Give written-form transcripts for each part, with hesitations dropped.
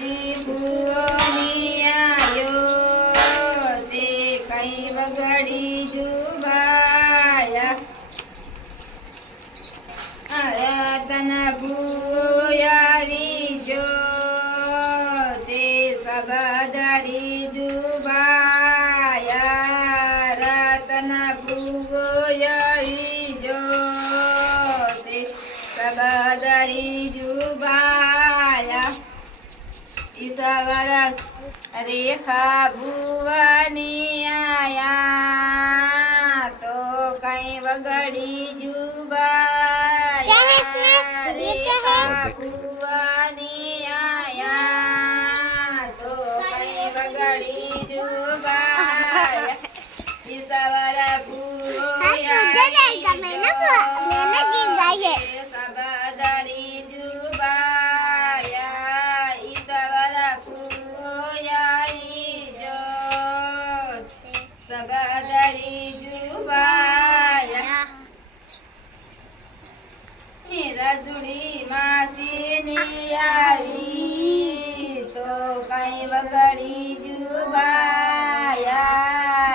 પછી ભૂવોની આયો તે કઈ વગડી જુબાયા રતન ભૂવો આવી જો તે સબદરી જુબાયા રતન ભૂવો આવી જો તે સબદરી જુબાયા ઈશ્વરસ રેખા ભુવની આયા તો કઈ વગડી જુબાયા રેખા ભુવની આયા તો કઈ વગડી જુબાયા ઈશ્વર ભુવો સબદરી જુબાયા ઈશ્વર ભુવો સબદરી જુબાયા રજુડી માસીની આવી તો કઈ વગડી જુબાયા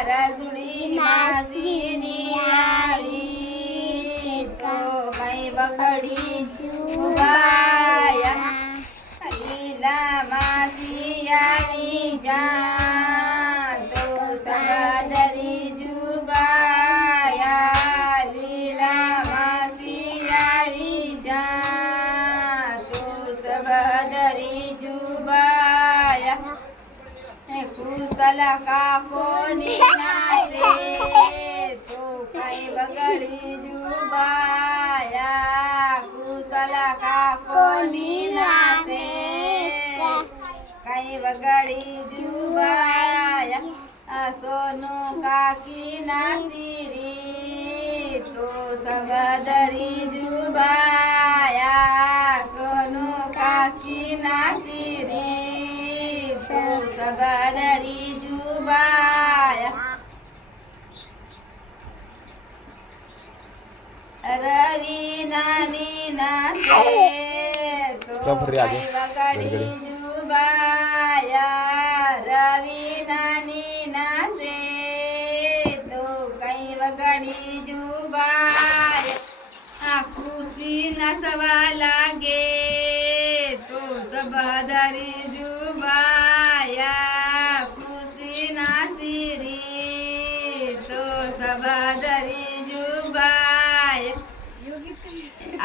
રજુડી માસીની આવી તો કઈ વગડી જુબાયા લીલા માસી આવી જા તો સબદરી જુબાયા લીલા માસી આવી જા તો સબદરી જુબાયા કુશલ કાકોની નાસે તો કઈ વગડી જુબાયા કુશલ કાકોની નાસે કઈ વગડી જુબાયા સોનું કાકી નાસીરી તો સબદરી જુબાયા સોનું કાકી નાસીરી તો સબદરી જુબાયા રવિ નાની નાસે તો કઈ વગડી જુબાયા રવિ નાની નાસે તો કઈ વગડી જુબાયા ખુશી નસવા લાગે તો સબદરી જુબાયા ખુશી નાસીરી તો સબદરી જુબાયા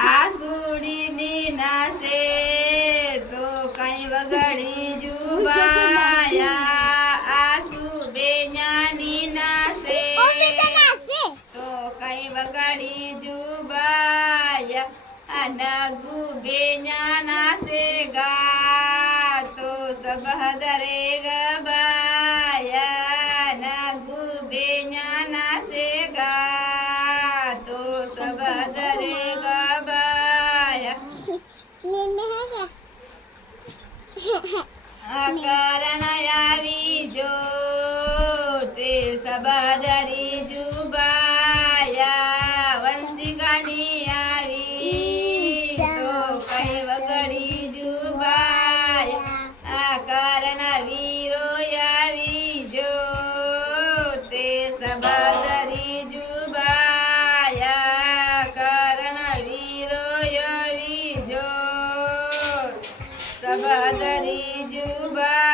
આસુડીની નાસે તો કઈ વગડી જુબાયા આસુ બેኛની નાસે તો કઈ વગડી જુબાયા નગુ બેñા નાસે ગા તો સબદરે ગબાયા નગુ બેñા નાસે ગા તો સબદરે કરણ આવી જો તે સબદરી જુબાયા વંશિકાની આવી તો કઈ વગડી જુબાયા કરણ વીરો આવી જો તે સબદરી જુબાયા કરણ વીરો આવી જો સબદરી જુબાયા